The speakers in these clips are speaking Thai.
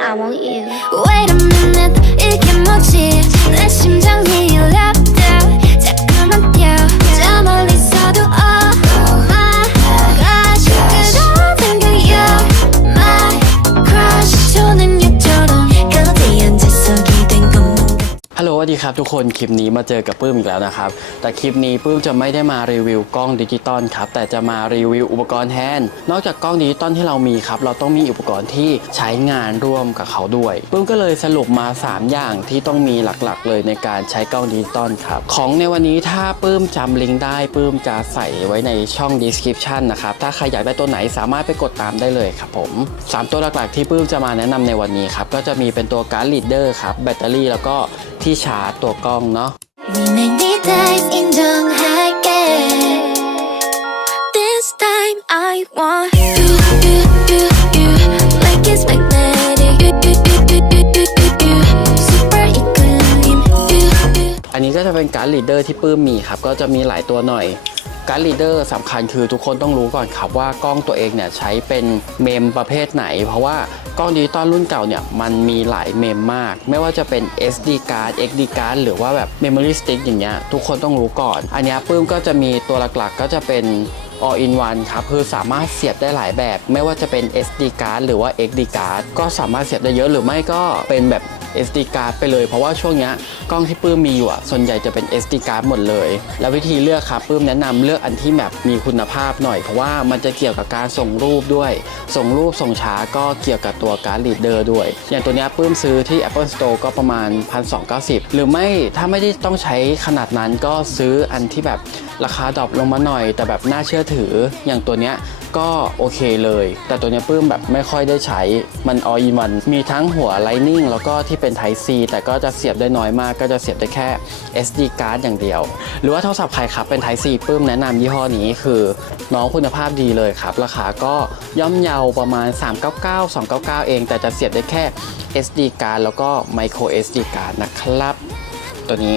I want you. Wait a minute 이게 뭐지 내 심장이 랩다 ดีครับทุกคนคลิปนี้มาเจอกับปื้มอีกแล้วนะครับ แต่คลิปนี้ปื้มจะไม่ได้มารีวิวกล้องดิจิตอลครับแต่จะมารีวิวอุปกรณ์แทนนอกจากกล้องดิจิตอลที่เรามีครับเราต้องมีอุปกรณ์ที่ใช้งานร่วมกับเขาด้วยปื้มก็เลยสรุปมา 3 อย่างที่ต้องมีหลักๆ เลยในการใช้กล้องดิจิตอลครับของในวันนี้ถ้าปื้มจำลิงก์ได้ปื้มจะใส่ไว้ในช่อง description นะครับถ้าใครอยากได้ตัวไหนสามารถไปกดตามได้เลยครับผมสามตัวหลักๆ ที่ปื้มจะมาแนะนำในวันนี้ครับก็จะมีเป็นตัวการ์ดลีดเดอร์ครับแบตเตอรี่แล้วก็ที่ชาาร์จตัวกล้องเนาะ This time I want you, you, you, you, like it's magnetic. You, you, you, you, you, you, you, you, super equilibrium. You, you. อันนี้ก็จะเป็นการ์ดลีดเดอร์ที่ปื้มมีครับ ก็จะมีหลายตัวหน่อย การ์ดลีดเดอร์สำคัญคือทุกคนต้องรู้ก่อนครับว่ากล้องตัวเองเนี่ยใช้เป็นเมมประเภทไหน เพราะว่ากล้องดิจิตอลรุ่นเก่าเนี่ยมันมีหลายเมมมาก ไม่ว่าจะเป็น SD card XD card หรือว่าแบบ memory stick อย่างเงี้ยทุกคนต้องรู้ก่อน อันนี้ปื้มก็จะมีตัวหลักๆ ก็จะเป็น all in one ครับคือสามารถเสียบได้หลายแบบ ไม่ว่าจะเป็น SD card หรือว่า XD card ก็สามารถเสียบได้เยอะหรือไม่ก็เป็นแบบ SD card ไปเลย เพราะว่าช่วงนี้กล้องที่ปื้มมีอยู่ส่วนใหญ่จะเป็น SD card หมดเลย แล้ววิธีเลือกครับปื้มแนะนำเลือกอันที่แบบมีคุณภาพหน่อย เพราะว่ามันจะเกี่ยวกับการส่งรูปด้วย ส่งรูปส่งช้าก็เกี่ยวกับตัวการ์ดลีดเดอร์ด้วย อย่างตัวนี้ปื้มซื้อที่ Apple Store ก็ประมาณ 1,290 หรือไม่ถ้าไม่ได้ต้องใช้ขนาดนั้นก็ซื้ออันที่แบบราคาดรอปลงมาหน่อย แต่แบบน่าเชื่อถืออย่างตัวเนี้ยก็โอเคเลย แต่ตัวนี้ปื้มแบบไม่ค่อยได้ใช้มันออยมันมีทั้งหัว Lightning แล้วก็ที่เป็น Type C แต่ก็จะเสียบได้น้อยมาก ก็จะเสียบได้แค่ SD card อย่างเดียว หรือว่าโทรศัพท์ใครครับเป็น Type C ปื้มแนะนำยี่ห้อนี้คือน้องคุณภาพดีเลยครับ ราคาก็ย่อมเยาประมาณ 399 299 เอง แต่จะเสียบได้แค่ SD card แล้วก็ Micro SD card นะครับ ตัวนี้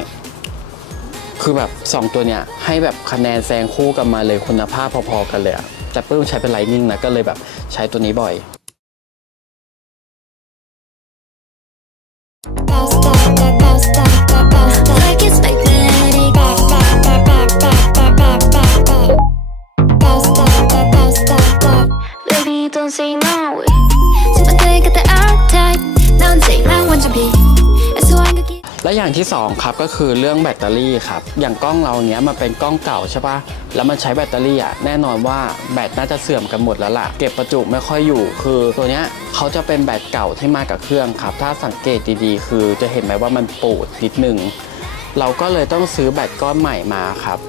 คือแบบ 2 ตัวเนี้ยให้แบบคะแนนแซงคู่กันมาเลยคุณภาพพอๆกันเลยอะแต่ปื้มใช้เป็นไลนิ่งนะก็เลยแบบใช้ตัวนี้บ่อย Hasta la และอย่างที่2ครับก็คือเรื่องแบตเตอรี่ครับอย่างกล้องเราเนี้ยมันเป็นกล้องเก่าใช่ปะแล้วมันใช้แบตเตอรี่อะแน่นอนว่าแบตน่าจะเสื่อมกันหมดแล้วล่ะเก็บประจุไม่ค่อยอยู่คือ ตัวเนี้ยเขาจะเป็นแบตเก่าที่มากับเครื่องครับถ้าสังเกตดีๆ คือจะเห็นไหมว่ามันปูดนิดนึงเราก็เลยต้องซื้อแบตก้อนใหม่มาครับ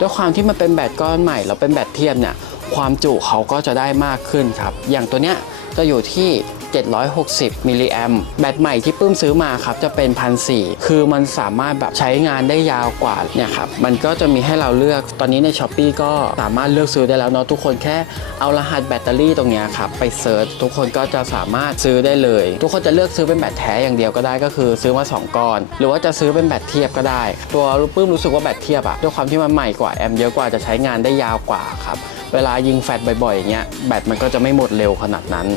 ด้วยความที่มันเป็นแบตก้อนใหม่แล้วเป็นแบตเทียมเนี่ยความจุเขาก็จะได้มากขึ้นครับ อย่างตัวเนี้ยจะอยู่ที่ 760 มิลลิแอมแบตใหม่ที่ปื้มซื้อมาครับจะเป็น1,400คือมันสามารถแบบใช้งานได้ยาวกว่าเนี่ยครับมันก็จะมีให้เราเลือกตอนนี้ใน s h อ p e e ก็สามารถเลือกซื้อได้แล้วเนาะทุกคนแค่เอารหัสแบตเตอรี่ตรงนี้ครับไปเซิร์ชทุกคนก็จะสามารถซื้อได้เลย ทุกคนจะเลือกซื้อเป็นแบตแท้อย่างเดียวก็ได้ก็คือซื้อมาสองก้อน หรือว่าจะซื้อเป็นแบตเทียบก็ได้ ตัวปื้มรู้สึกว่าแบตเทียบอะด้วยความที่มันใหม่กว่าแอมเยอะกว่าจะใช้งานได้ยาวกว่าครับเวลายิงแฟลชบ่อยๆอย่างเงี้ยแบตมันก็จะไม่หมดเร็วขนาดนั้น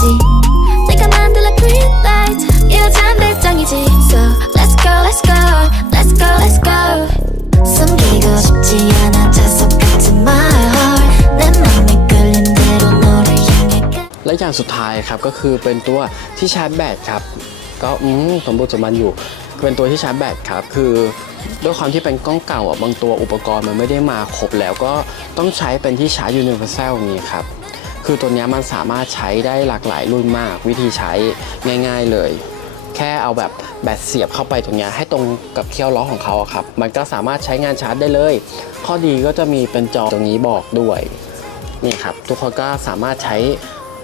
그래서 끌리지. 내가 만들어 green light. 여잔 별장이지. So let's go, let's go, let's go, let's go. 숨기고 싶지 않아 자석 같은 my heart. 내 맘에 끌린 대로 너를 향해 가. และอย่างสุดท้ายครับก็คือเป็นตัวที่ชาร์จแบตครับ ก็อืมสมบูรณ์สมบันอยู่ เป็นตัวที่ชาร์จแบตครับคือด้วยความที่เป็นกล้องเก่าอ่ะบางตัวอุปกรณ์มันไม่ได้มาครบแล้วก็ต้องใช้เป็นที่ชาร์จยูนิเวอร์แซลนี้ครับ คือตัวนี้มันสามารถใช้ได้หลากหลายรุ่นมาก วิธีใช้ง่าย ๆเลย แค่เอาแบบแบตเสียบเข้าไปตรงนี้ให้ตรงกับเขี้ยวล้อของเขาครับ มันก็สามารถใช้งานชาร์จได้เลย ข้อดีก็จะมีเป็นจอตรงนี้บอกด้วย นี่ครับ ทุกคนก็สามารถใช้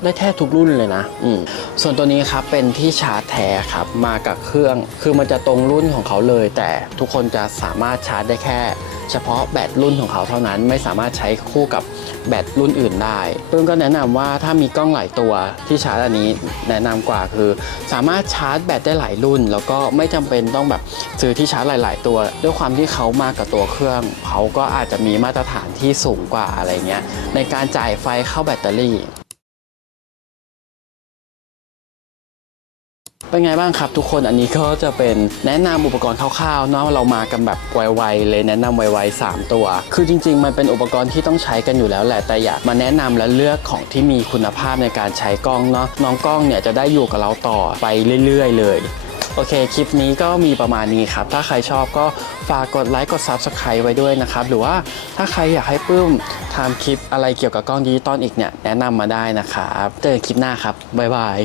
ได้แทบทุกรุ่นเลยนะ อืมส่วนตัวนี้ครับเป็นที่ชาร์จแท้ครับมากับเครื่อง คือมันจะตรงรุ่นของเขาเลย แต่ทุกคนจะสามารถชาร์จได้แค่ เฉพาะแบตรุ่นของเขาเท่านั้นไม่สามารถใช้คู่กับแบตรุ่นอื่นได้เพิ่งก็แนะนำว่าถ้ามีกล้องหลายตัวที่ชาร์จอันนี้แนะนำกว่าคือ สามารถชาร์จแบตได้หลายรุ่น แล้วก็ไม่จำเป็นต้องแบบซื้อที่ชาร์จหลาย ๆ ตัว ด้วยความที่เขามากับตัวเครื่อง เขาก็อาจจะมีมาตรฐานที่สูงกว่าอะไรเงี้ยในการจ่ายไฟเข้าแบตเตอรี่ เป็นไงบ้างครับทุกคนอันนี้ก็จะเป็นแนะนำอุปกรณ์คร่าวๆเนาะเรามากันแบบไวๆเลยแนะนำไวๆ3 ตัว คือจริง ๆ มันเป็นอุปกรณ์ที่ต้องใช้กันอยู่แล้วแหละแต่อยากมาแนะนำและเลือกของที่มีคุณภาพในการใช้กล้องเนาะน้องกล้องเนี่ยจะได้อยู่กับเราต่อไปเรื่อยๆ เลยโอเค คลิปนี้ก็มีประมาณนี้ครับ ถ้าใครชอบก็ฝากกดไลค์ กด Subscribe ไว้ด้วยนะครับ หรือว่าถ้าใครอยากให้ปื้มทำคลิปอะไรเกี่ยวกับกล้องดิจิตอลอีกเนี่ย แนะนำมาได้นะครับ เจอกันคลิปหน้าครับ บ๊ายบาย